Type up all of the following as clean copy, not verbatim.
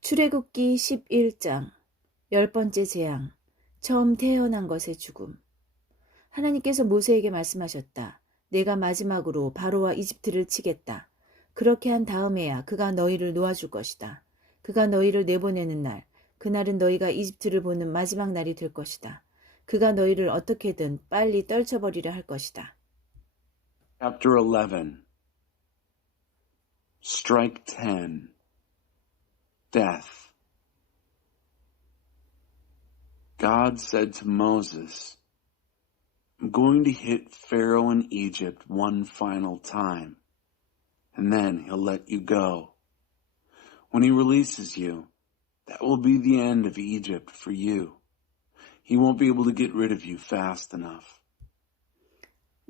출애굽기 11장 10번째 재앙, 처음 태어난 것의 죽음. 하나님께서 모세에게 말씀하셨다. 내가 마지막으로 바로와 이집트를 치겠다. 그렇게 한 다음에야 그가 너희를 놓아줄 것이다. 그가 너희를 내보내는 날, 그날은 너희가 이집트를 보는 마지막 날이 될 것이다. 그가 너희를 어떻게든 빨리 떨쳐버리려 할 것이다. Chapter 11. Strike 10. Death. God said to Moses, I'm going to hit Pharaoh in Egypt one final time, and then he'll let you go. When he releases you, that will be the end of Egypt for you. He won't be able to get rid of you fast enough.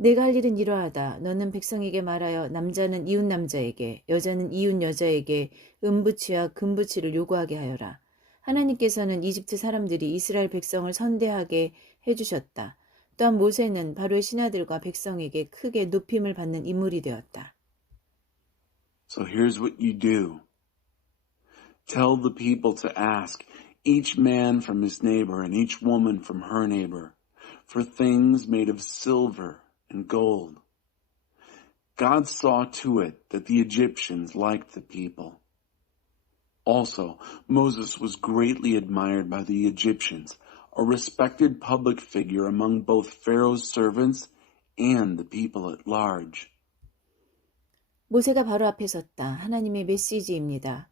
내가 할 일은 이러하다. 너는 백성에게 말하여 남자는 이웃 남자에게, 여자는 이웃 여자에게 은부치와 금부치를 요구하게 하여라. 하나님께서는 이집트 사람들이 이스라엘 백성을 선대하게 해주셨다. 또한 모세는 바로의 신하들과 백성에게 크게 높임을 받는 인물이 되었다. So here's what you do. Tell the people to ask, each man from his neighbor and each woman from her neighbor, for things made of silver and gold. God saw to it that the Egyptians liked the people. Also, Moses was greatly admired by the Egyptians, a respected public figure among both Pharaoh's servants and the people at large. 모세가 바로 앞에 섰다. 하나님의 메시지입니다.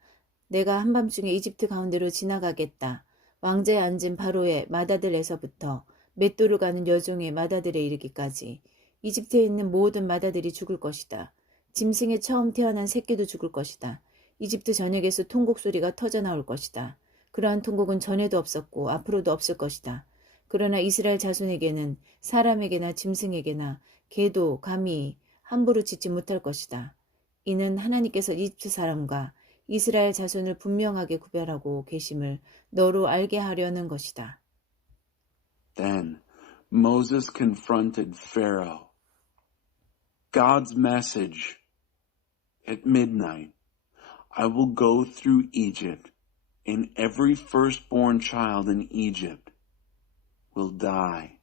내가 한밤중에 이집트 가운데로 지나가겠다. 왕자에 앉은 바로의 마다들에서부터 맷돌을 가는 여종의 마다들에 이르기까지 이집트에 있는 모든 마다들이 죽을 것이다. 짐승의 처음 태어난 새끼도 죽을 것이다. 이집트 전역에서 통곡 소리가 터져 나올 것이다. 그러한 통곡은 전에도 없었고 앞으로도 없을 것이다. 그러나 이스라엘 자손에게는 사람에게나 짐승에게나 개도 감히 함부로 짓지 못할 것이다. 이는 하나님께서 이집트 사람과 이스라엘 자손을 분명하게 구별하고 계심을 너로 알게 하려는 것이다. Then Moses confronted Pharaoh. God's message. At midnight, I will go through Egypt, and every firstborn child in Egypt will die.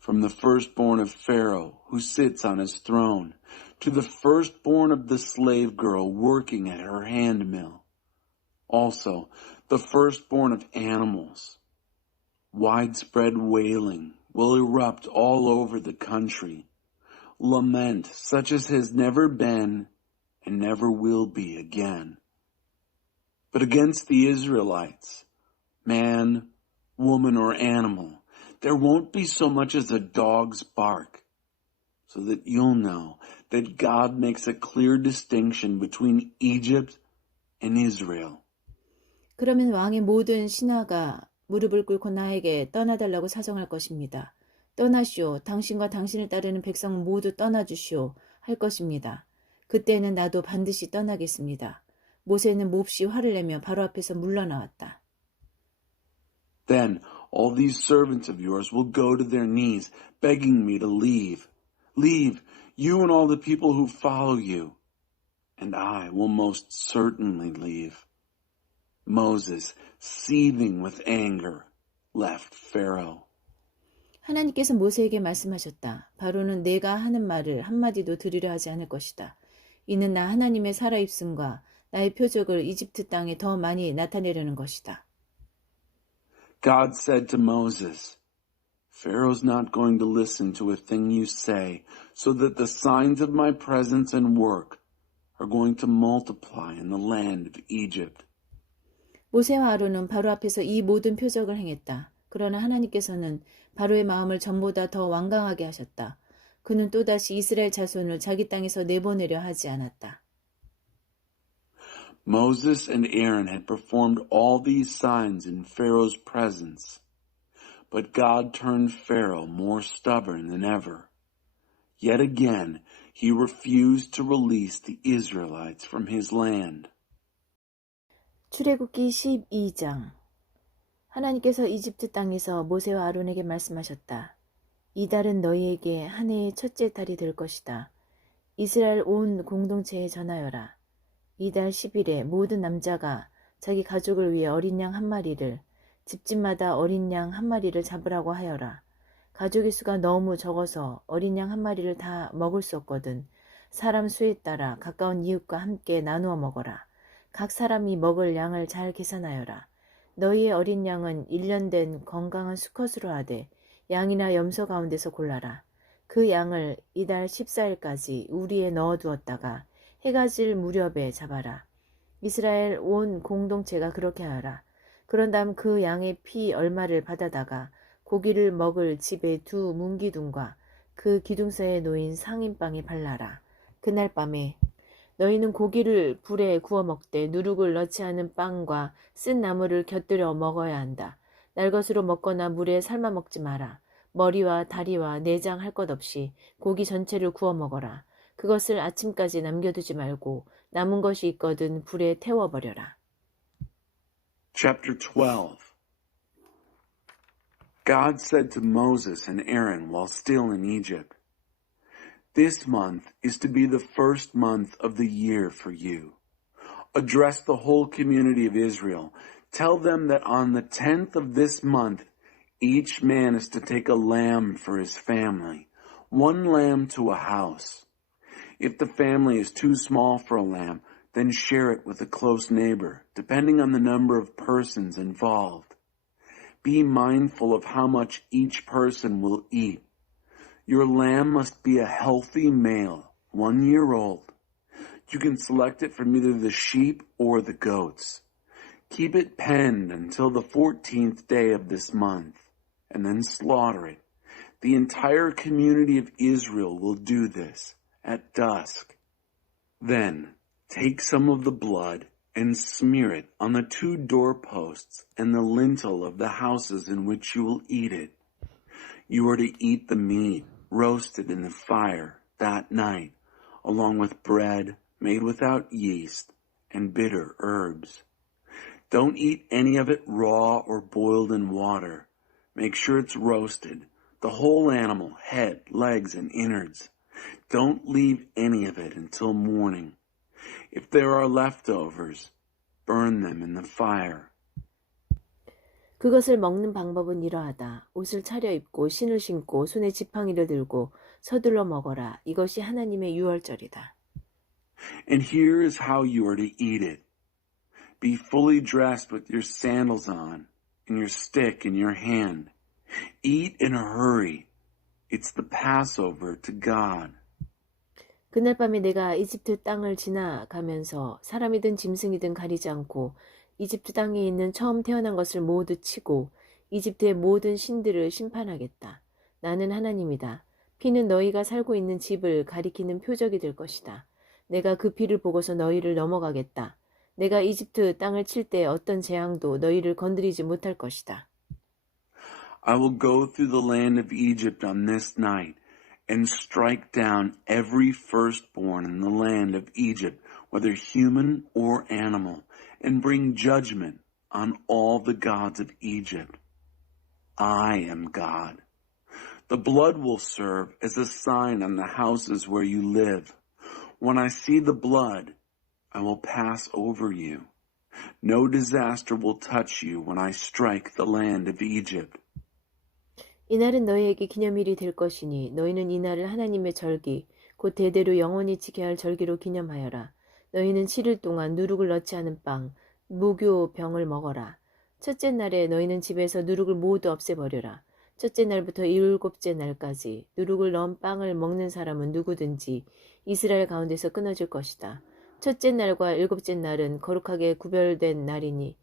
From the firstborn of Pharaoh, who sits on his throne, to the firstborn of the slave girl working at her hand mill. Also, the firstborn of animals. Widespread wailing will erupt all over the country. Lament such as has never been and never will be again. But against the Israelites, man, woman, or animal, there won't be so much as a dog's bark, so that you'll know that God makes a clear distinction between Egypt and Israel. 그러면 왕의 모든 신하가 무릎을 꿇고 나에게 떠나달라고 사정할 것입니다. 떠나시오. 당신과 당신을 따르는 백성 모두 떠나주시오. 할 것입니다. 그때는 나도 반드시 떠나겠습니다. 모세는 몹시 화를 내며 바로 앞에서 물러나왔다. Then all these servants of yours will go to their knees, begging me to leave. Leave, you and all the people who follow you. And I will most certainly leave. Moses, seething with anger, left Pharaoh. 하나님께서 모세에게 말씀하셨다. 바로는 내가 하는 말을 한마디도 들으려 하지 않을 것이다. 이는 나 하나님의 살아있음과 나의 표적을 이집트 땅에 더 많이 나타내려는 것이다. God said to Moses, Pharaoh's not going to listen to a thing you say, so that the signs of my presence and work are going to multiply in the land of Egypt. 모세와 아론은 바로 앞에서 이 모든 표적을 행했다. 그러나 하나님께서는 바로의 마음을 전보다 더 완강하게 하셨다. 그는 또다시 이스라엘 자손을 자기 땅에서 내보내려 하지 않았다. Moses and Aaron had performed all these signs in Pharaoh's presence, but God turned Pharaoh more stubborn than ever. Yet again, he refused to release the Israelites from his land. 출애굽기 12장. 하나님께서 이집트 땅에서 모세와 아론에게 말씀하셨다. 이 달은 너희에게 한 해의 첫째 달이 될 것이다. 이스라엘 온 공동체에 전하여라. 이달 10일에 모든 남자가 자기 가족을 위해 어린 양 한 마리를, 집집마다 어린 양 한 마리를 잡으라고 하여라. 가족의 수가 너무 적어서 어린 양 한 마리를 다 먹을 수 없거든 사람 수에 따라 가까운 이웃과 함께 나누어 먹어라. 각 사람이 먹을 양을 잘 계산하여라. 너희의 어린 양은 1년 된 건강한 수컷으로 하되 양이나 염소 가운데서 골라라. 그 양을 이달 14일까지 우리에 넣어두었다가 해가 질 무렵에 잡아라. 이스라엘 온 공동체가 그렇게 하여라. 그런 다음 그 양의 피 얼마를 받아다가 고기를 먹을 집의 두 문기둥과 그 기둥사에 놓인 상인방에 발라라. 그날 밤에 너희는 고기를 불에 구워 먹되 누룩을 넣지 않은 빵과 쓴 나물을 곁들여 먹어야 한다. 날 것으로 먹거나 물에 삶아 먹지 마라. 머리와 다리와 내장 할 것 없이 고기 전체를 구워 먹어라. 그것을 아침까지 남겨두지 말고 남은 것이 있거든 불에 태워버려라. Chapter 12. God said to Moses and Aaron while still in Egypt, "This month is to be the first month of the year for you. Address the whole community of Israel. Tell them that on the 10th of this month, each man is to take a lamb for his family, one lamb to a house. If the family is too small for a lamb, then share it with a close neighbor, depending on the number of persons involved. Be mindful of how much each person will eat. Your lamb must be a healthy male, 1 year old. You can select it from either the sheep or the goats. Keep it penned until the 14th day of this month, and then slaughter it. The entire community of Israel will do this at dusk. Then take some of the blood and smear it on the 2 doorposts and the lintel of the houses in which you will eat it. You are to eat the meat roasted in the fire that night, along with bread made without yeast and bitter herbs. Don't eat any of it raw or boiled in water. Make sure it's roasted, the whole animal, head, legs, and innards. Don't leave any of it until morning. If there are leftovers, burn them in the fire. 그것을 먹는 방법은 이러하다. 옷을 차려입고 신을 신고 손에 지팡이를 들고 서둘러 먹어라. 이것이 하나님의 유월절이다. And here is how you are to eat it. Be fully dressed with your sandals on and your stick in your hand. Eat in a hurry. It's the Passover to God. 그날 밤에 내가 이집트 땅을 지나가면서 사람이든 짐승이든 가리지 않고 이집트 땅에 있는 처음 태어난 것을 모두 치고 이집트의 모든 신들을 심판하겠다. 나는 하나님이다. 피는 너희가 살고 있는 집을 가리키는 표적이 될 것이다. 내가 그 피를 보고서 너희를 넘어가겠다. 내가 이집트 땅을 칠 때 어떤 재앙도 너희를 건드리지 못할 것이다. I will go through the land of Egypt on this night and strike down every firstborn in the land of Egypt, whether human or animal, and bring judgment on all the gods of Egypt. I am God. The blood will serve as a sign on the houses where you live. When I see the blood, I will pass over you. No disaster will touch you when I strike the land of Egypt. 이날은 너희에게 기념일이 될 것이니 너희는 이날을 하나님의 절기, 곧 대대로 영원히 지켜야 할 절기로 기념하여라. 너희는 7일 동안 누룩을 넣지 않은 빵, 무교병을 먹어라. 첫째 날에 너희는 집에서 누룩을 모두 없애버려라. 첫째 날부터 7째 날까지 누룩을 넣은 빵을 먹는 사람은 누구든지 이스라엘 가운데서 끊어질 것이다. 첫째 날과 7째 날은 거룩하게 구별된 날이니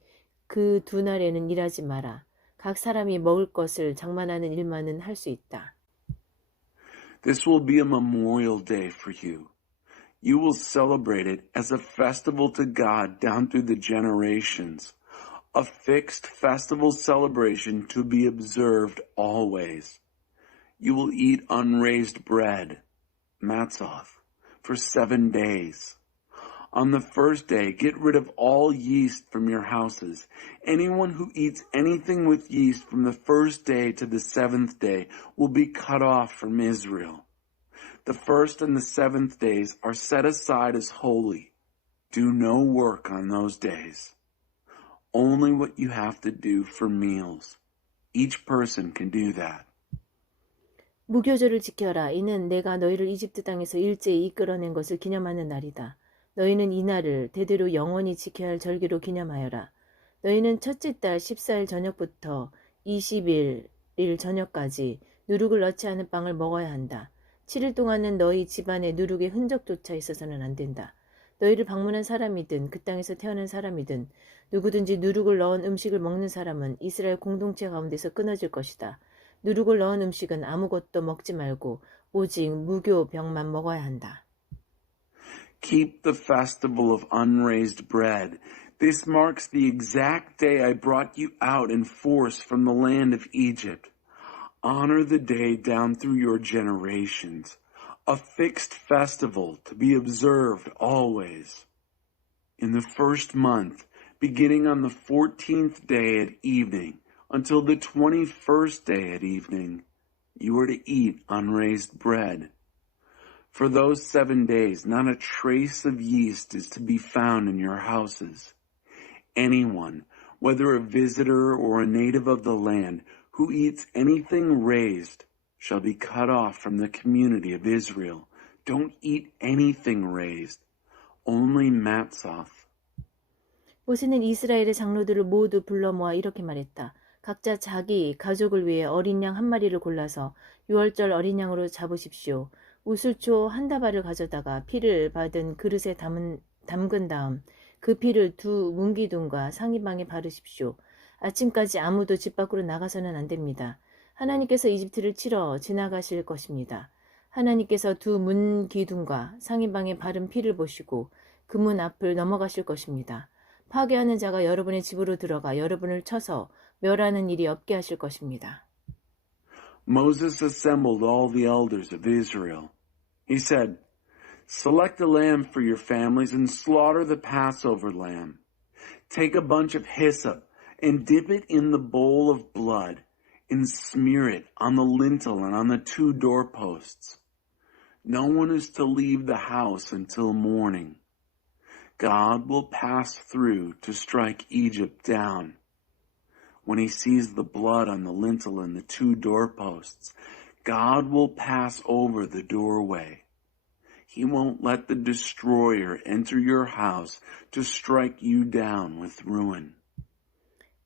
그 2 날에는 일하지 마라. 각 사람이 먹을 것을 장만하는 일만은 할 수 있다. This will be a memorial day for you. You will celebrate it as a festival to God down through the generations, a fixed festival celebration to be observed always. You will eat unraised bread, matzah, for 7 days. On the first day, get rid of all yeast from your houses. Anyone who eats anything with yeast from the first day to the 7th day will be cut off from Israel. The 1st and the 7th days are set aside as holy. Do no work on those days. only what you have to do for meals. Each person can do that. 무교절을 지켜라. 이는 내가 너희를 이집트 땅에서 일제히 이끌어낸 것을 기념하는 날이다. 너희는 이 날을 대대로 영원히 지켜야 할 절기로 기념하여라. 너희는 첫째 달 14일 저녁부터 20일 저녁까지 누룩을 넣지 않은 빵을 먹어야 한다. 7일 동안은 너희 집안에 누룩의 흔적조차 있어서는 안 된다. 너희를 방문한 사람이든 그 땅에서 태어난 사람이든 누구든지 누룩을 넣은 음식을 먹는 사람은 이스라엘 공동체 가운데서 끊어질 것이다. 누룩을 넣은 음식은 아무것도 먹지 말고 오직 무교병만 먹어야 한다. Keep the festival of unraised bread. This marks the exact day I brought you out in force from the land of Egypt. Honor the day down through your generations, a fixed festival to be observed always. In the first month, beginning on the 14th day at evening, until the 21st day at evening, you are to eat unraised bread. For those 7 days, not a trace of yeast is to be found in your houses. Anyone, whether a visitor or a native of the land, who eats anything raised shall be cut off from the community of Israel. Don't eat anything raised, only matzoth. 모세는 이스라엘의 장로들을 모두 불러 모아 이렇게 말했다. 각자 자기 가족을 위해 어린 양 한 마리를 골라서 유월절 어린 양으로 잡으십시오. 우슬초 한 다발을 가져다가 피를 받은 그릇에 담근 다음 그 피를 두 문기둥과 상이방에 바르십시오. 아침까지 아무도 집 밖으로 나가서는 안 됩니다. 하나님께서 이집트를 치러 지나가실 것입니다. 하나님께서 두 문기둥과 상이방에 바른 피를 보시고 그 문 앞을 넘어가실 것입니다. 파괴하는 자가 여러분의 집으로 들어가 여러분을 쳐서 멸하는 일이 없게 하실 것입니다. Moses assembled all the elders of Israel. He said, "Select a lamb for your families and slaughter the Passover lamb. Take a bunch of hyssop and dip it in the bowl of blood and smear it on the lintel and on the 2 doorposts. No one is to leave the house until morning. God will pass through to strike Egypt down. When he sees the blood on the lintel and the 2 doorposts, God will pass over the doorway. He won't let the destroyer enter your house to strike you down with ruin."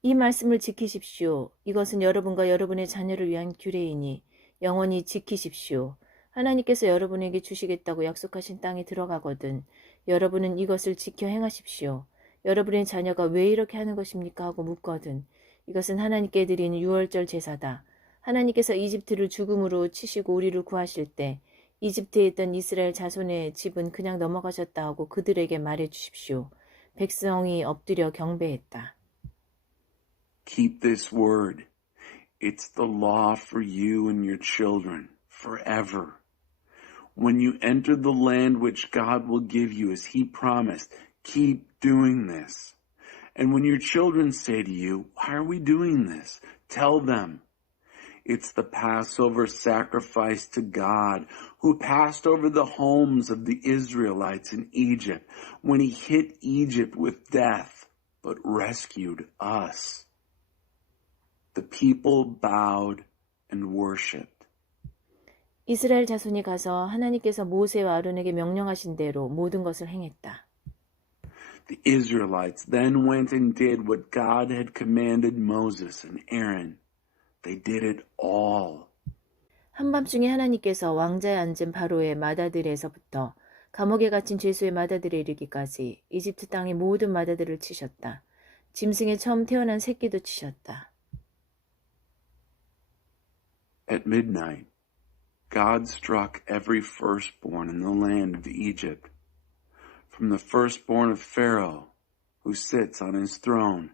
이 말씀을 지키십시오. 이것은 여러분과 여러분의 자녀를 위한 규례이니 영원히 지키십시오. 하나님께서 여러분에게 주시겠다고 약속하신 땅에 들어가거든 여러분은 이것을 지켜 행하십시오. 여러분의 자녀가 왜 이렇게 하는 것입니까? 하고 묻거든 이것은 하나님께 드리는 유월절 제사다. 하나님께서 이집트를 죽음으로 치시고 우리를 구하실 때 이집트에 있던 이스라엘 자손의 집은 그냥 넘어가셨다 하고 그들에게 말해 주십시오. 백성이 엎드려 경배했다. Keep this word. It's the law for you and your children forever. When you enter the land which God will give you as he promised, keep doing this. And when your children say to you, "Why are we doing this?" tell them, "It's the Passover sacrifice to God, who passed over the homes of the Israelites in Egypt when he hit Egypt with death, but rescued us." The people bowed and worshipped. 이스라엘 자손이 가서 하나님께서 모세와 아론에게 명령하신 대로 모든 것을 행했다. The Israelites then went and did what God had commanded Moses and Aaron. They did it all. 한밤중에 하나님께서 왕자에 앉은 바로의 마다들에서부터 감옥에 갇힌 죄수의 마다들에 이르기까지 이집트 땅의 모든 마다들을 치셨다. 짐승의 처음 태어난 새끼도 치셨다. At midnight, God struck every firstborn in the land of Egypt, from the firstborn of Pharaoh, who sits on his throne,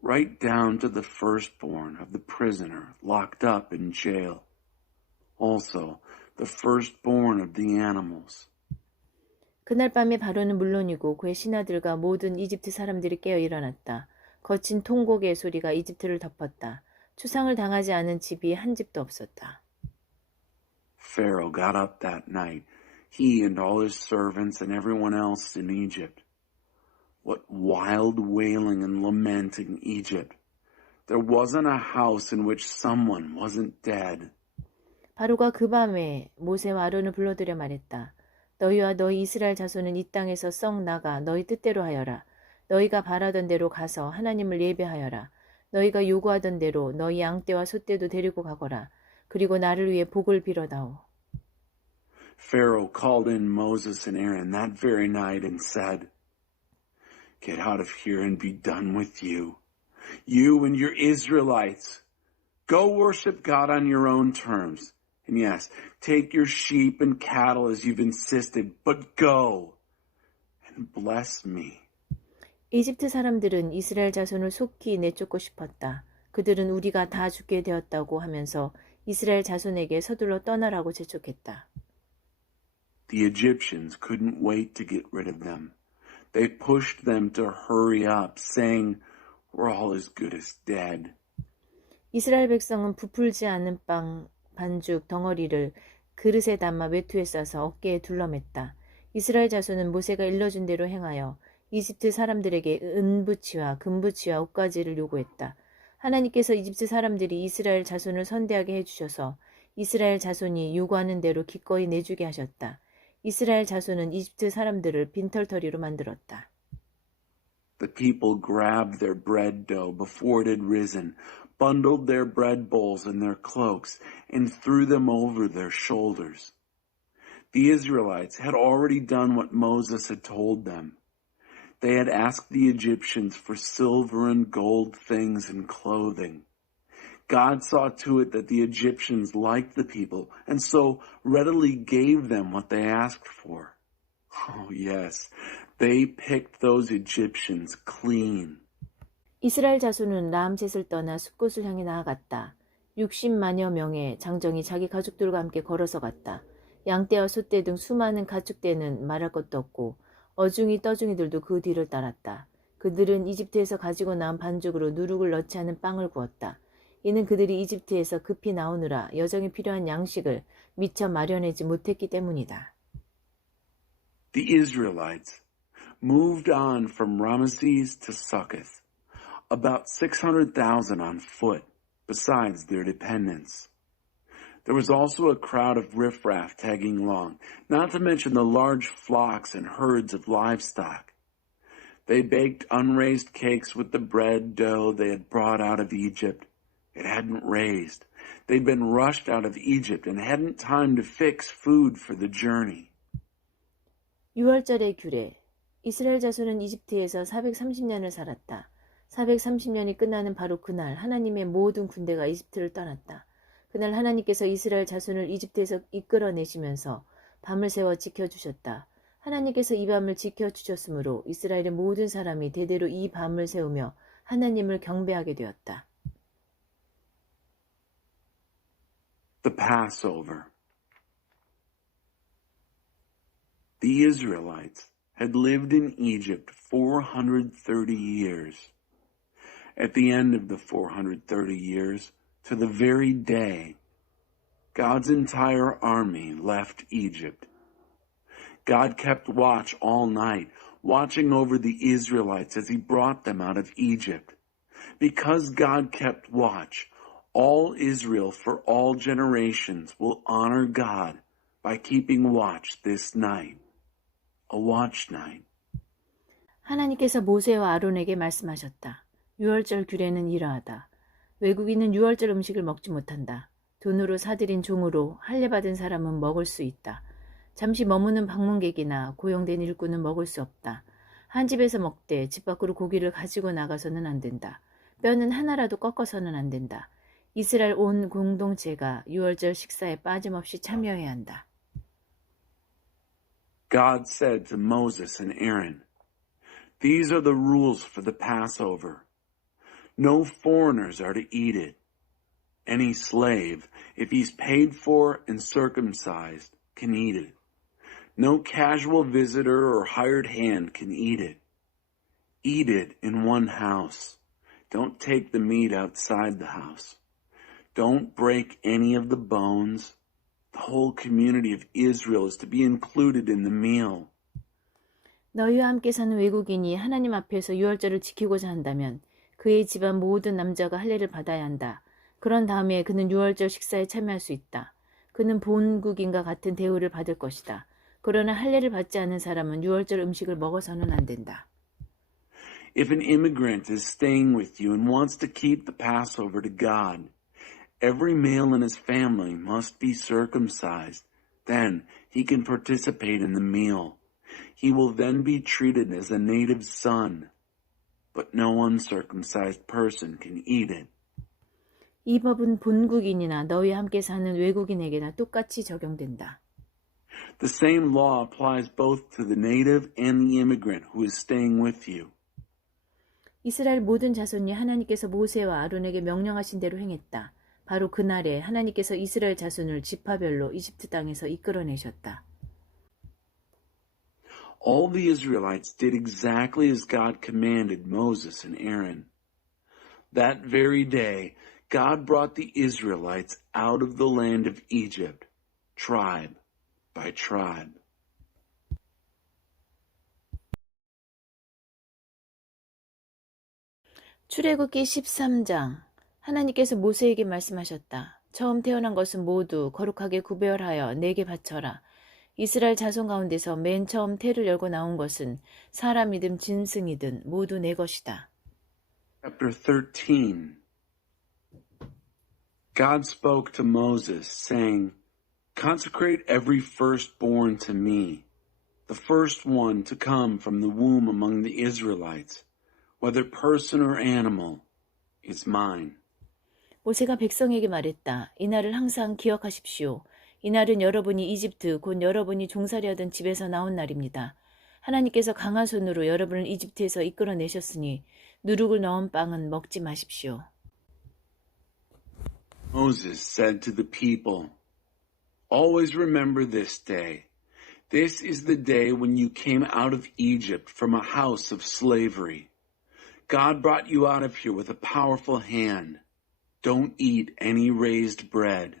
right down to the firstborn of the prisoner locked up in jail. Also, the firstborn of the animals. 그날 밤에 바로는 물론이고 그의 신하들과 모든 이집트 사람들이 깨어 일어났다. 거친 통곡의 소리가 이집트를 덮었다. 추상을 당하지 않은 집이 한 집도 없었다. Pharaoh got up that night, he and all his servants and everyone else in Egypt. What wild wailing and lament in Egypt. There wasn't a house in which someone wasn't dead. 바로가 그 밤에 모세와 아론을 불러들여 말했다. 너희와 너희 이스라엘 자손은 이 땅에서 썩 나가 너희 뜻대로 하여라. 너희가 바라던 대로 가서 하나님을 예배하여라. 너희가 요구하던 대로 너희 양떼와 소떼도 데리고 가거라. 그리고 나를 위해 복을 빌어다오. Pharaoh called in Moses and Aaron that very night and said, Get out of here and be done with you. You and your Israelites. Go worship God on your own terms. And yes, take your sheep and cattle as you've insisted, but go and bless me. 이집트 사람들은 이스라엘 자손을 속히 내쫓고 싶었다. 그들은 우리가 다 죽게 되었다고 하면서 이스라엘 자손에게 서둘러 떠나라고 재촉했다. The Egyptians couldn't wait to get rid of them. They pushed them to hurry up, saying, We're all as good as dead. 이스라엘 백성은 부풀지 않은 빵, 반죽, 덩어리를 그릇에 담아 외투에 싸서 어깨에 둘러맸다. 이스라엘 자손은 모세가 일러준 대로 행하여 이집트 사람들에게 은부치와 금부치와 옷가지를 요구했다. 하나님께서 이집트 사람들이 이스라엘 자손을 선대하게 해주셔서 이스라엘 자손이 요구하는 대로 기꺼이 내주게 하셨다. 이스라엘 자손은 이집트 사람들을 빈털터리로 만들었다. The people grabbed their bread dough before it had risen, bundled their bread bowls in their cloaks, and threw them over their shoulders. The Israelites had already done what Moses had told them. They had asked the Egyptians for silver and gold things and clothing. God saw to it that the Egyptians liked the people and so readily gave them what they asked for. Oh yes, they picked those Egyptians clean. 이스라엘 자손은 라암셋을 떠나 숲곳을 향해 나아갔다. 60만여 명의 장정이 자기 가족들과 함께 걸어서 갔다. 양떼와 소떼 등 수많은 가축대는 말할 것도 없고 어중이 떠중이들도 그 뒤를 따랐다. 그들은 이집트에서 가지고 나온 반죽으로 누룩을 넣지 않은 빵을 구웠다. 이는 그들이 이집트에서 급히 나오느라 여정에 필요한 양식을 미처 마련하지 못했기 때문이다. The Israelites moved on from Ramesses to Succoth, about 600,000 on foot, besides their dependents. There was also a crowd of riffraff tagging along, not to mention the large flocks and herds of livestock. They baked unraised cakes with the bread dough they had brought out of Egypt. It hadn't raised. They'd been rushed out of Egypt and hadn't time to fix food for the journey. 6월절의 규례. 이스라엘 자손은 이집트에서 430년을 살았다. 430년이 끝나는 바로 그날 하나님의 모든 군대가 이집트를 떠났다. 그날 하나님께서 이스라엘 자손을 이집트에서 이끌어내시면서 밤을 새워 지켜주셨다. 하나님께서 이 밤을 지켜주셨으므로 이스라엘의 모든 사람이 대대로 이 밤을 세우며 하나님을 경배하게 되었다. The Passover. The Israelites had lived in Egypt 430 years. At the end of the 430 years, to the very day, God's entire army left Egypt. God kept watch all night, watching over the Israelites as he brought them out of Egypt. Because God kept watch, all Israel for all generations will honor God by keeping watch this night. A watch night. 하나님께서 모세와 아론에게 말씀하셨다. 6월절 규례는 이러하다. 외국인은 6월절 음식을 먹지 못한다. 돈으로 사들인 종으로 할례받은 사람은 먹을 수 있다. 잠시 머무는 방문객이나 고용된 일꾼은 먹을 수 없다. 한 집에서 먹되 집 밖으로 고기를 가지고 나가서는 안 된다. 뼈는 하나라도 꺾어서는 안 된다. 이스라엘 온 공동체가 6월절 식사에 빠짐없이 참여해야 한다. God said to Moses and Aaron, These are the rules for the Passover. No foreigners are to eat it. Any slave, if he's paid for and circumcised, can eat it. No casual visitor or hired hand can eat it. Eat it in one house. Don't take the meat outside the house. Don't break any of the bones. The whole community of Israel is to be included in the meal. 너희와 함께 사는 외국인이 하나님 앞에서 유월절을 지키고자 한다면 그의 집안 모든 남자가 할례를 받아야 한다. 그런 다음에 그는 유월절 식사에 참여할 수 있다. 그는 본국인과 같은 대우를 받을 것이다. 그러나 할례를 받지 않은 사람은 유월절 음식을 먹어서는 안 된다. If an immigrant is staying with you and wants to keep the Passover to God, every male in his family must be circumcised. Then he can participate in the meal. He will then be treated as a native son, but no uncircumcised person can eat it. 이 법은 본국인이나 너희와 함께 사는 외국인에게나 똑같이 적용된다. The same law applies both to the native and the immigrant who is staying with you. 이스라엘 모든 자손이 하나님께서 모세와 아론에게 명령하신 대로 행했다. 바로 그날에 하나님께서 이스라엘 자손을 지파별로 이집트 땅에서 이끌어내셨다. All the Israelites did exactly as God commanded Moses and Aaron. That very day, God brought the Israelites out of the land of Egypt, tribe by tribe. 출애굽기 13장. 하나님께서 모세에게 말씀하셨다. 처음 태어난 것은 모두 거룩하게 구별하여 내게 바쳐라. 이스라엘 자손 가운데서 맨 처음 태를 열고 나온 것은 사람이든 짐승이든 모두 내 것이다. Chapter 13. God spoke to Moses, saying, Consecrate every firstborn to me, the first one to come from the womb among the Israelites, whether person or animal, is mine. 모세가 백성에게 말했다. 이날을 항상 기억하십시오. 이날은 여러분이 이집트, 곧 여러분이 종살이 하던 집에서 나온 날입니다. 하나님께서 강한 손으로 여러분을 이집트에서 이끌어내셨으니 누룩을 넣은 빵은 먹지 마십시오. Moses said to the people, Always remember this day. This is the day when you came out of Egypt from a house of slavery. God brought you out of here with a powerful hand. Don't eat any raised bread.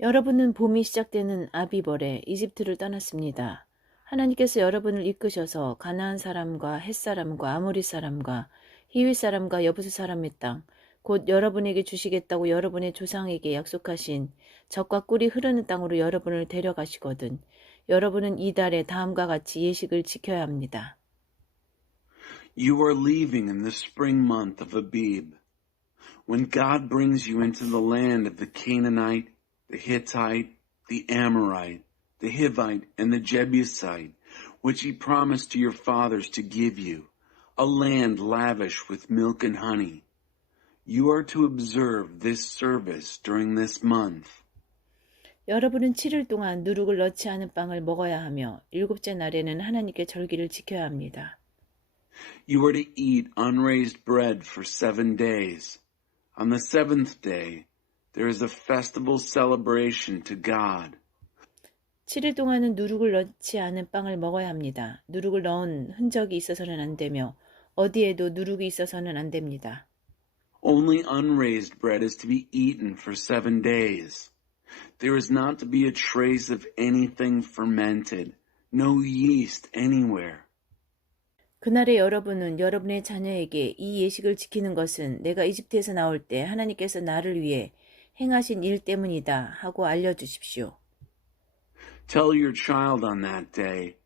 여러분은 봄이 시작되는 아비벌에 이집트를 떠났습니다. 하나님께서 여러분을 이끄셔서 가나안 사람과 헷 사람과 아모리 사람과 히위 사람과 여부스 사람의 땅, 곧 여러분에게 주시겠다고 여러분의 조상에게 약속하신 젖과 꿀이 흐르는 땅으로 여러분을 데려가시거든 여러분은 이달에 다음과 같이 예식을 지켜야 합니다. You are leaving in the spring month of Abib, when God brings you into the land of the Canaanite, the Hittite, the Amorite, the Hivite, and the Jebusite, which he promised to your fathers to give you, a land lavish with milk and honey. You are to observe this service during this month. 여러분은 7일 동안 누룩을 넣지 않은 빵을 먹어야 하며 일곱째 날에는 하나님께 절기를 지켜야 합니다. You are to eat unraised bread for 7 days. On the 7th day, there is a festival celebration to God. 7일 동안은 누룩을 넣지 않은 빵을 먹어야 합니다. 누룩을 넣은 흔적이 있어서는 안 되며 어디에도 누룩이 있어서는 안 됩니다. Only unraised bread is to be eaten for 7 days. There is not to be a trace of anything fermented, no yeast anywhere. 그날에 여러분은 여러분의 자녀에게 이 예식을 지키는 것은 내가 이집트에서 나올 때 하나님께서 나를 위해 행하신 일 때문이다 하고 알려주십시오. Tell your child on that day,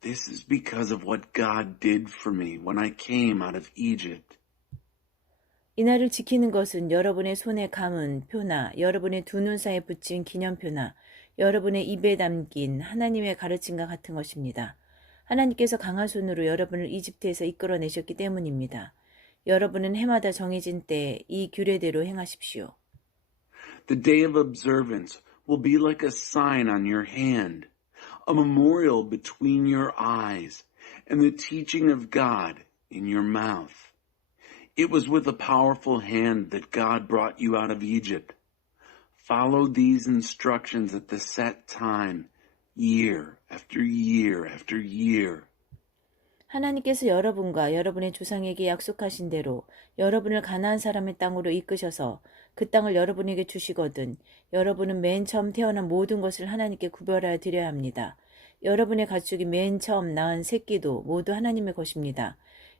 this is because of what God did for me when I came out of Egypt. 이날을 지키는 것은 여러분의 손에 감은 표나 여러분의 두 눈 사이에 붙인 기념표나 여러분의 입에 담긴 하나님의 가르침과 같은 것입니다. 하나님께서 강한 손으로 여러분을 이집트에서 이끌어내셨기 때문입니다. 여러분은 해마다 정해진 때에 이 규례대로 행하십시오. The day of observance will be like a sign on your hand, a memorial between your eyes, and the teaching of God in your mouth. It was with a powerful hand that God brought you out of Egypt. Follow these instructions at the set time, year after year after year. 하나님께서 여러분과 여러분의 조상에게 약속하신 대로 여러분을 가나안 사람의 땅으로 이끄셔서 그 땅을 여러분에게 주시거든 여러분은 맨 처음 태어난 모든 것을 하나님께 구별하여 드려야 합니다. 여러분의 가축이 맨 처음 낳은 새끼도 모두 하나님의 것입니다.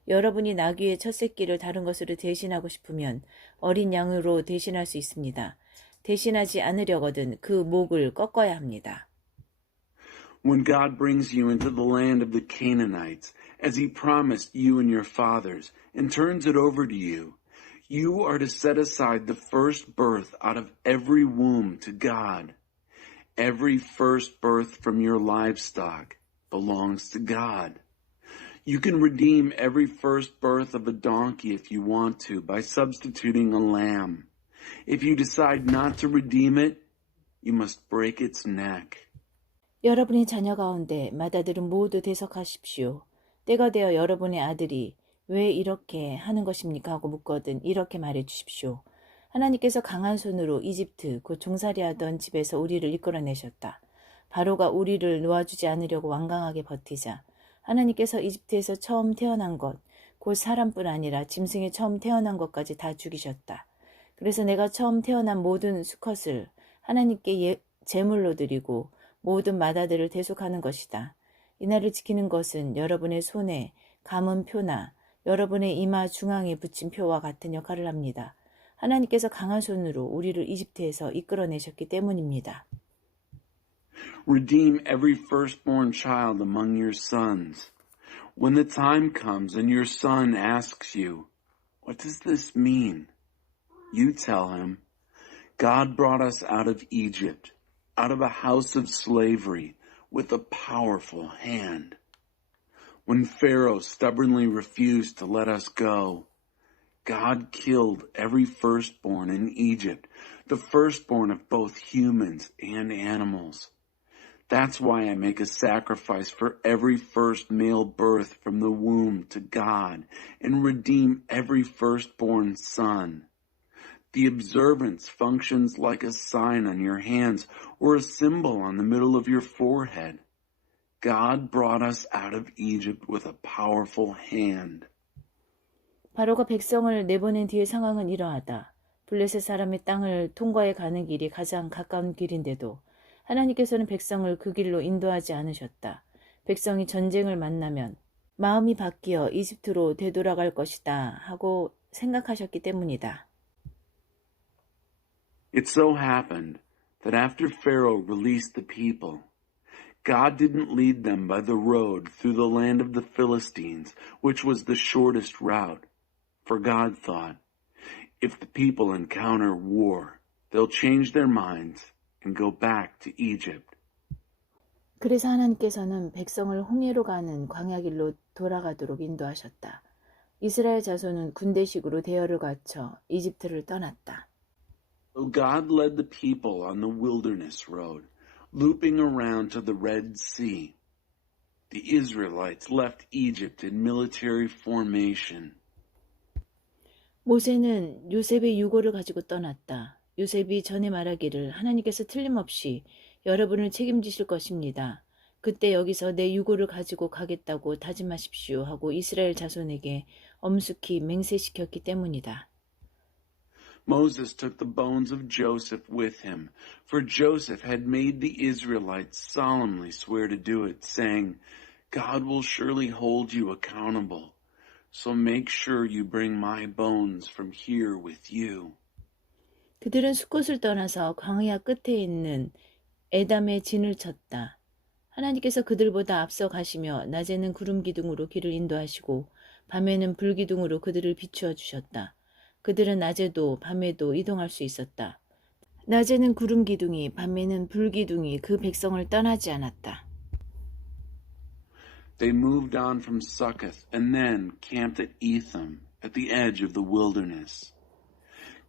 여러분이 나귀의 첫 새끼를 다른 것으로 대신하고 싶으면 어린 양으로 대신할 수 있습니다. 대신하지 않으려거든 그 목을 꺾어야 합니다. When God brings you into the land of the Canaanites, as he promised you and your fathers, and turns it over to you, you are to set aside the first birth out of every womb to God. Every first birth from your livestock belongs to God. You can redeem every first birth of a donkey if you want to by substituting a lamb. If you decide not to redeem it, you must break its neck. 여러분의 자녀 가운데 맏아들은 모두 대속하십시오. 때가 되어 여러분의 아들이 왜 이렇게 하는 것입니까? 하고 묻거든 이렇게 말해 주십시오. 하나님께서 강한 손으로 이집트 곧 종살이하던 집에서 우리를 이끌어내셨다. 바로가 우리를 놓아주지 않으려고 완강하게 버티자 하나님께서 이집트에서 처음 태어난 것, 곧 사람뿐 아니라 짐승의 처음 태어난 것까지 다 죽이셨다. 그래서 내가 처음 태어난 모든 수컷을 하나님께 제물로 드리고 모든 맏아들을 대속하는 것이다. 이날을 지키는 것은 여러분의 손에 감은 표나 여러분의 이마 중앙에 붙인 표와 같은 역할을 합니다. 하나님께서 강한 손으로 우리를 이집트에서 이끌어내셨기 때문입니다. Redeem every firstborn child among your sons. When the time comes and your son asks you, "What does this mean?" You tell him, "God brought us out of Egypt, out of a house of slavery, with a powerful hand. When Pharaoh stubbornly refused to let us go, God killed every firstborn in Egypt, the firstborn of both humans and animals. That's why I make a sacrifice for every first male birth from the womb to God and redeem every firstborn son. The observance functions like a sign on your hands or a symbol on the middle of your forehead. God brought us out of Egypt with a powerful hand." 바로가 백성을 내보낸 뒤의 상황은 이러하다. 블레셋 사람의 땅을 통과해 가는 길이 가장 가까운 길인데도 하나님께서는 백성을 그 길로 인도하지 않으셨다. 백성이 전쟁을 만나면 마음이 바뀌어 이집트로 되돌아갈 것이다 하고 생각하셨기 때문이다. It so happened that after Pharaoh released the people, God didn't lead them by the road through the land of the Philistines, which was the shortest route. For God thought, if the people encounter war, they'll change their minds and go back to Egypt. 그래서 하나님께서는 백성을 홍해로 가는 광야길로 돌아가도록 인도하셨다. 이스라엘 자손은 군대식으로 대열을 갖춰 이집트를 떠났다. So God led the people on the wilderness road, looping around to the Red Sea. The Israelites left Egypt in military formation. 모세는 요셉의 유고를 가지고 떠났다. 요셉이 전에 말하기를 하나님께서 틀림없이 여러분을 책임지실 것입니다. 그때 여기서 내 유고를 가지고 가겠다고 다짐하십시오 하고 이스라엘 자손에게 엄숙히 맹세시켰기 때문이다. Moses took the bones of Joseph with him, for Joseph had made the Israelites solemnly swear to do it, saying, "God will surely hold you accountable, so make sure you bring my bones from here with you." 그들은 숫곳을 떠나서 광야 끝에 있는 에담의 진을 쳤다. 하나님께서 그들보다 앞서 가시며 낮에는 구름 기둥으로 길을 인도하시고 밤에는 불 기둥으로 그들을 비추어 주셨다. 그들은 낮에도 밤에도 이동할 수 있었다. 낮에는 구름 기둥이 밤에는 불 기둥이 그 백성을 떠나지 않았다. They moved on from Succoth and then camped at Etham at the edge of the wilderness.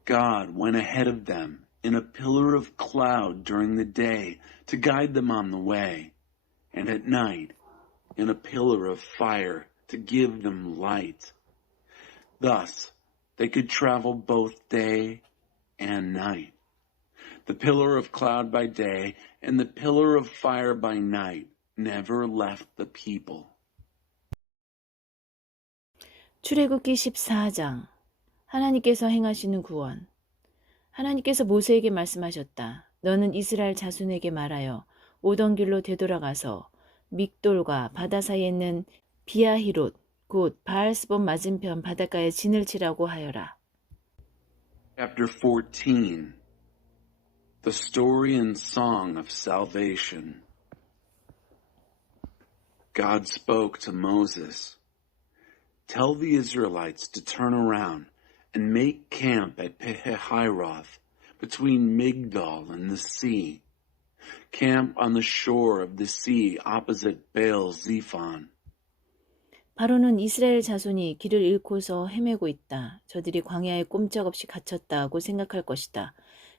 God went ahead of them in a pillar of cloud during the day to guide them on the way, and at night in a pillar of fire to give them light. Thus, they could travel both day and night. The pillar of cloud by day and the pillar of fire by night never left the people. 출애굽기 14장 하나님께서 행하시는 구원. 하나님께서 모세에게 말씀하셨다. 너는 이스라엘 자손에게 말하여 오던 길로 되돌아가서 믹돌과 바다 사이에 있는 비아히롯 곧 바알스본 맞은편 바닷가에 진을 치라고 하여라. Chapter 14. The story and song of salvation. God spoke to Moses. Tell the Israelites to turn around and make camp at Pihahiroth between Migdol and the sea. Camp on the shore of the sea opposite Baal Zephon. 바로는 이스라엘 자손이 길을 잃고서 헤매고 있다. 저들이 광야에 꼼짝없이 갇혔다고 생각할 것이다.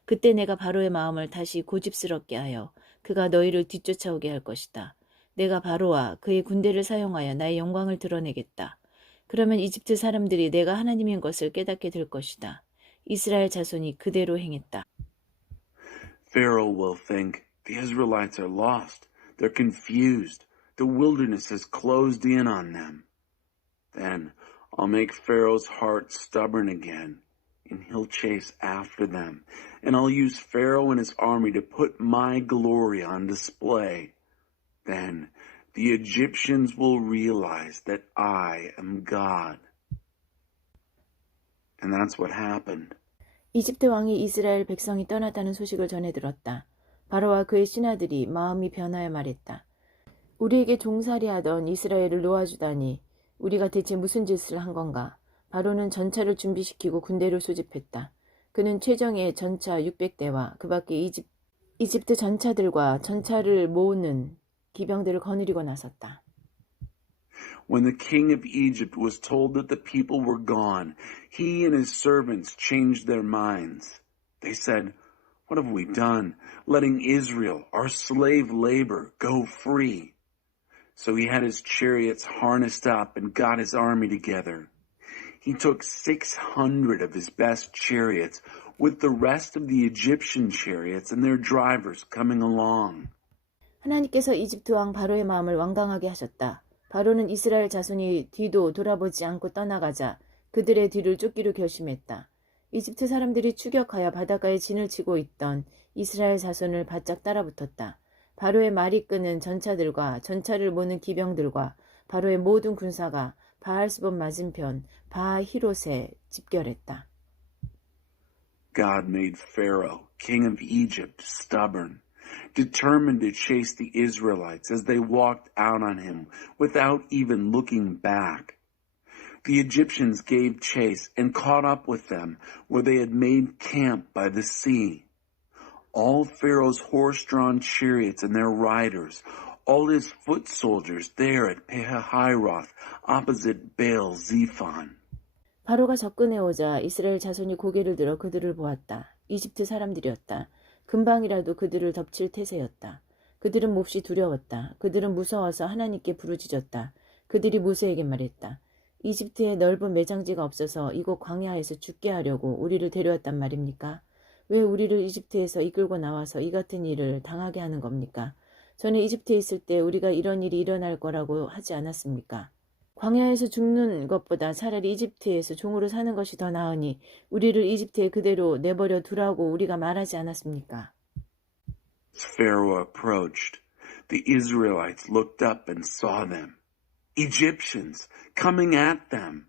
그때 내가 바로의 마음을 다시 고집스럽게 하여 그가 너희를 뒤쫓아오게 할 것이다. 내가 바로와 그의 군대를 사용하여 나의 영광을 드러내겠다. 그러면 이집트 사람들이 내가 하나님인 것을 깨닫게 될 것이다. 이스라엘 자손이 그대로 행했다. Pharaoh will think the Israelites are lost. They're confused. The wilderness has closed in on them. Then I'll make Pharaoh's heart stubborn again, and he'll chase after them. And I'll use Pharaoh and his army to put my glory on display. Then the Egyptians will realize that I am God. And that's what happened. 이집트 왕이 이스라엘 백성이 떠났다는 소식을 전해 들었다. 바로와 그의 신하들이 마음이 변하여 말했다. 우리에게 종살이하던 이스라엘을 놓아주다니 우리가 대체 무슨 짓을 한 건가? 바로는 전차를 준비시키고 군대를 소집했다. 그는 최정예 전차 600대와 그 밖에 이집트 전차들과 전차를 모으는 기병들을 거느리고 나섰다. When the king of Egypt was told that the people were gone, he and his servants changed their minds. They said, "What have we done, letting Israel, our slave labor, go free?" So he had his chariots harnessed up and got his army together. He took 600 of his best chariots with the rest of the Egyptian chariots and their drivers coming along. 하나님께서 이집트 왕 바로의 마음을 완강하게 하셨다. 바로는 이스라엘 자손이 뒤도 돌아보지 않고 떠나가자 그들의 뒤를 쫓기로 결심했다. 이집트 사람들이 추격하여 바닷가에 진을 치고 있던 이스라엘 자손을 바짝 따라붙었다. 바로의 말이 끄는 전차들과 전차를 모는 기병들과 바로의 모든 군사가 바알스본 맞은편 바히롯에 집결했다. God made Pharaoh, king of Egypt, stubborn, determined to chase the Israelites as they walked out on him without even looking back. The Egyptians gave chase and caught up with them where they had made camp by the sea. All Pharaoh's horse-drawn chariots and their riders, all his foot soldiers there at Pihahiroth opposite Baal Zephon. 바로가 접근해오자 이스라엘 자손이 고개를 들어 그들을 보았다. 이집트 사람들이었다. 금방이라도 그들을 덮칠 태세였다. 그들은 몹시 두려웠다. 그들은 무서워서 하나님께 부르짖었다. 그들이 모세에게 말했다. 이집트에 넓은 매장지가 없어서 이곳 광야에서 죽게 하려고 우리를 데려왔단 말입니까? 왜 우리를 이집트에서 이끌고 나와서 이 같은 일을 당하게 하는 겁니까? 전에 이집트에 있을 때 우리가 이런 일이 일어날 거라고 하지 않았습니까? 광야에서 죽는 것보다 차라리 이집트에서 종으로 사는 것이 더 나으니 우리를 이집트에 그대로 내버려 두라고 우리가 말하지 않았습니까? As Pharaoh approached, the Israelites looked up and saw them, Egyptians coming at them.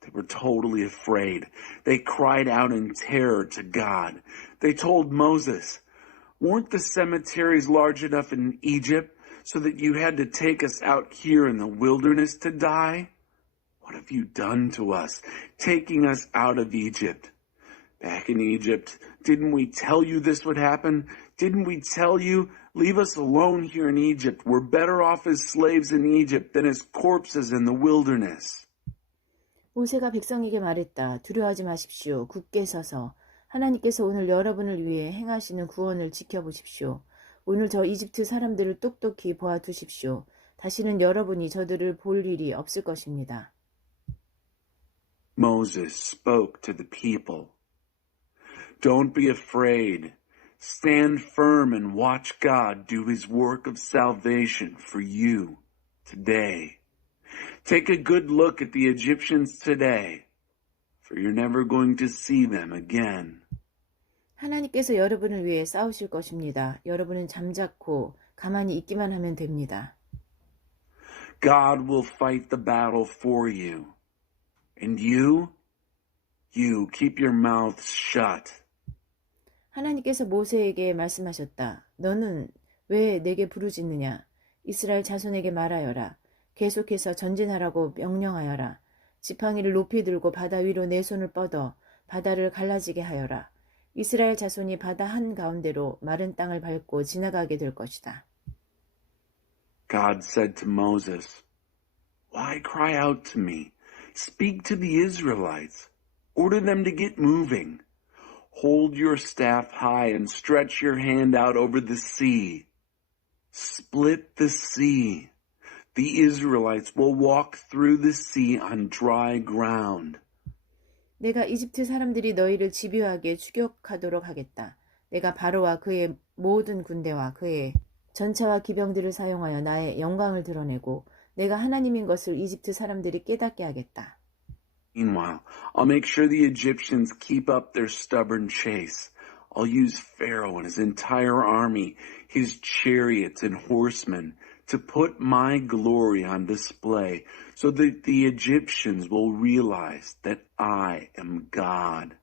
They were totally afraid. They cried out in terror to God. They told Moses, "Weren't the cemeteries large enough in Egypt so that you had to take us out here in the wilderness to die? What have you done to us, taking us out of Egypt? Back in Egypt, didn't we tell you this would happen? Didn't we tell you, leave us alone here in Egypt? We're better off as slaves in Egypt than as corpses in the wilderness." 모세가 백성에게 말했다. 두려워하지 마십시오. 굳게 서서 하나님께서 오늘 여러분을 위해 행하시는 구원을 지켜보십시오. 오늘 저 이집트 사람들을 똑똑히 보아두십시오. 다시는 여러분이 저들을 볼 일이 없을 것입니다. Moses spoke to the people. Don't be afraid. Stand firm and watch God do his work of salvation for you today. Take a good look at the Egyptians today, for you're never going to see them again. 하나님께서 여러분을 위해 싸우실 것입니다. 여러분은 잠자코 가만히 있기만 하면 됩니다. God will fight the battle for you. And you keep your mouth shut. 하나님께서 모세에게 말씀하셨다. 너는 왜 내게 부르짖느냐? 이스라엘 자손에게 말하여라. 계속해서 전진하라고 명령하여라. 지팡이를 높이 들고 바다 위로 내 손을 뻗어 바다를 갈라지게 하여라. 이스라엘 자손이 바다 한가운데로 마른 땅을 밟고 지나가게 될 것이다. God said to Moses, Why cry out to me? Speak to the Israelites. Order them to get moving. Hold your staff high and stretch your hand out over the sea. Split the sea. The Israelites will walk through the sea on dry ground. 내가 이집트 사람들이 너희를 집요하게 추격하도록 하겠다. 내가 바로와 그의 모든 군대와 그의 전차와 기병들을 사용하여 나의 영광을 드러내고 내가 하나님인 것을 이집트 사람들이 깨닫게 하겠다. Meanwhile, I'll make sure the Egyptians keep up their stubborn chase. I'll use Pharaoh and his entire army, his chariots and horsemen, to put my glory on display so that the Egyptians will realize that I am God.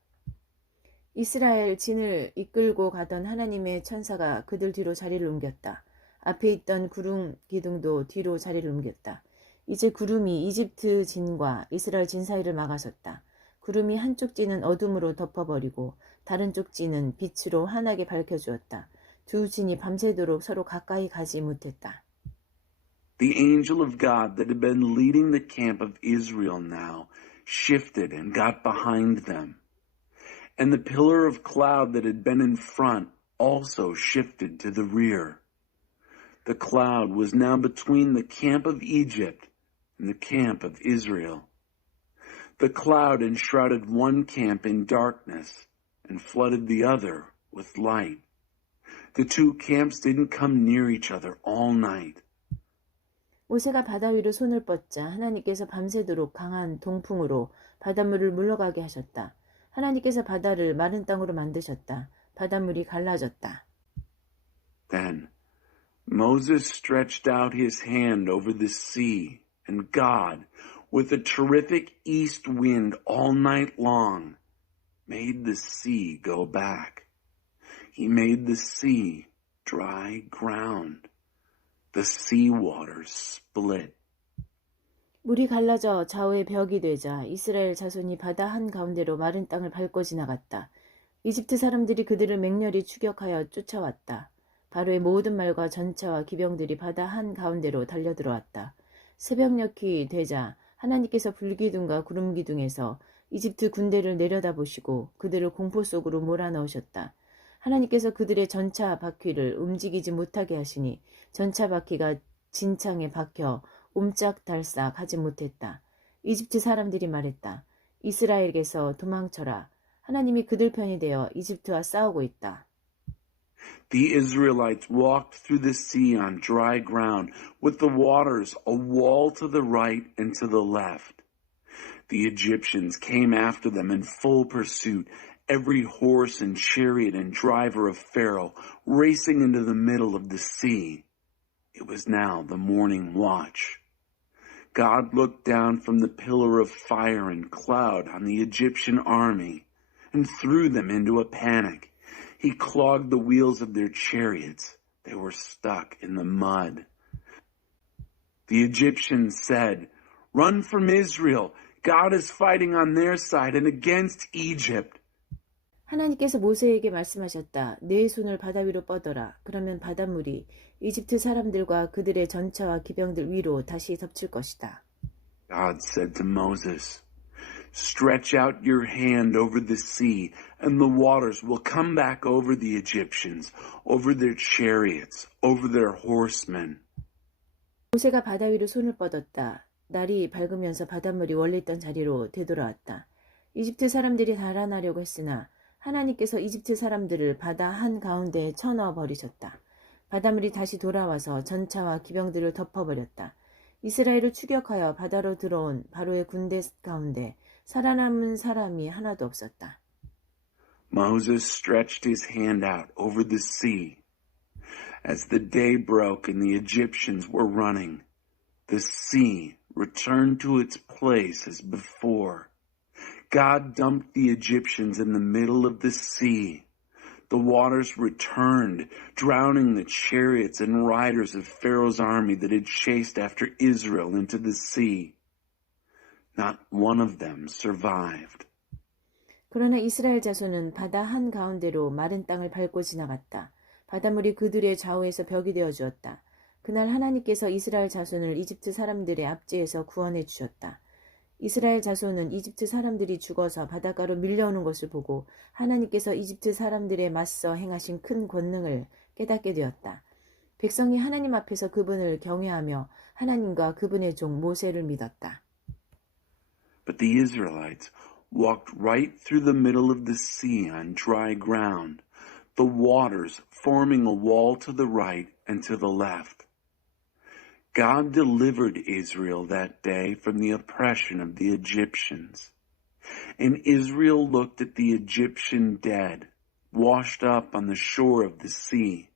이스라엘 진을 이끌고 가던 하나님의 천사가 그들 뒤로 자리를 옮겼다. 앞에 있던 구름 기둥도 뒤로 자리를 옮겼다. 이제 구름이 이집트 진과 이스라엘 진 사이를 막아섰다. 구름이 한쪽 진은 어둠으로 덮어버리고 다른 쪽 진은 빛으로 환하게 밝혀주었다. 두 진이 밤새도록 서로 가까이 가지 못했다. The angel of God that had been leading the camp of Israel now shifted and got behind them. And the pillar of cloud that had been in front also shifted to the rear. The cloud was now between the camp of Egypt and the camp of Israel. The cloud enshrouded one camp in darkness and flooded the other with light. The two camps didn't come near each other all night. 모세가 바다 위로 손을 뻗자 하나님께서 밤새도록 강한 동풍으로 바닷물을 물러가게 하셨다. 하나님께서 바다를 마른 땅으로 만드셨다. 바닷물이 갈라졌다. Then Moses stretched out his hand over the sea, and God, with a terrific east wind all night long, made the sea go back. He made the sea dry ground. The sea waters split. 물이 갈라져 좌우의 벽이 되자 이스라엘 자손이 바다 한가운데로 마른 땅을 밟고 지나갔다. 이집트 사람들이 그들을 맹렬히 추격하여 쫓아왔다. 바로의 모든 말과 전차와 기병들이 바다 한가운데로 달려들어왔다. 새벽녘이 되자 하나님께서 불기둥과 구름기둥에서 이집트 군대를 내려다보시고 그들을 공포 속으로 몰아넣으셨다. 하나님께서 그들의 전차 바퀴를 움직이지 못하게 하시니 전차 바퀴가 진창에 박혀 옴짝달싹 하지 못했다. 이집트 사람들이 말했다. 이스라엘에게서 도망쳐라. 하나님이 그들 편이 되어 이집트와 싸우고 있다. The Israelites walked through the sea on dry ground, with the waters a wall to the right and to the left. The Egyptians came after them in full pursuit, every horse and chariot and driver of Pharaoh racing into the middle of the sea. It was now the morning watch. God looked down from the pillar of fire and cloud on the Egyptian army and threw them into a panic. He clogged the wheels of their chariots. They were stuck in the mud. The Egyptians said, "Run from Israel. God is fighting on their side and against Egypt." 하나님께서 모세에게 말씀하셨다. 내 손을 바다 위로 뻗어라. 그러면 바닷물이 이집트 사람들과 그들의 전차와 기병들 위로 다시 덮칠 것이다. God said to Moses, "Stretch out your hand over the sea, and the waters will come back over the Egyptians, over their chariots, over their horsemen." 모세가 바다 위로 손을 뻗었다. 날이 밝으면서 바닷물이 원래 있던 자리로 되돌아왔다. 이집트 사람들이 달아나려고 했으나 하나님께서 이집트 사람들을 바다 한가운데에 쳐넣어 버리셨다. 바닷물이 다시 돌아와서 전차와 기병들을 덮어버렸다. 이스라엘을 추격하여 바다로 들어온 바로의 군대 가운데 살아남은 사람이 하나도 없었다. Moses stretched his hand out over the sea. As the day broke and the Egyptians were running, the sea returned to its place as before. God dumped the Egyptians in the middle of the sea. The waters returned, drowning the chariots and riders of Pharaoh's army that had chased after Israel into the sea. Not one of them survived. 그러나 이스라엘 자손은 바다 한가운데로 마른 땅을 밟고 지나갔다. 바닷물이 그들의 좌우에서 벽이 되어 주었다. 그날 하나님께서 이스라엘 자손을 이집트 사람들의 압제에서 구원해 주셨다. 이스라엘 자손은 이집트 사람들이 죽어서 바닷가로 밀려오는 것을 보고 하나님께서 이집트 사람들에 맞서 행하신 큰 권능을 깨닫게 되었다. 백성이 하나님 앞에서 그분을 경외하며 하나님과 그분의 종 모세를 믿었다. But the Israelites walked right through the middle of the sea on dry ground, the waters forming a wall to the right and to the left. God delivered Israel that day from the oppression of the Egyptians. And Israel looked at the Egyptian dead, washed up on the shore of the sea,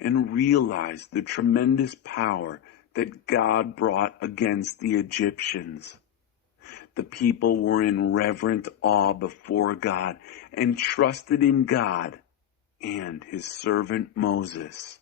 and realized the tremendous power that God brought against the Egyptians. The people were in reverent awe before God and trusted in God and his servant Moses.